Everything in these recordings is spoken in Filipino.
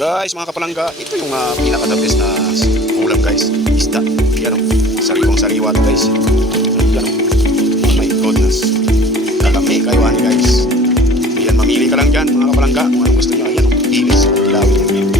Guys, mga kapalangga, ito yung uh, ah, pinaka the best na ulam guys. Isda. Yan o. Sariwang sariwa to guys. Yan o. Oh my goodness. Lalami kayo ano guys. Yan, mamili ka lang dyan mga kapalangga. Kung anong gusto nyo. Yan o. Oh, Ilis. Love.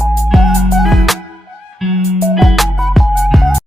Música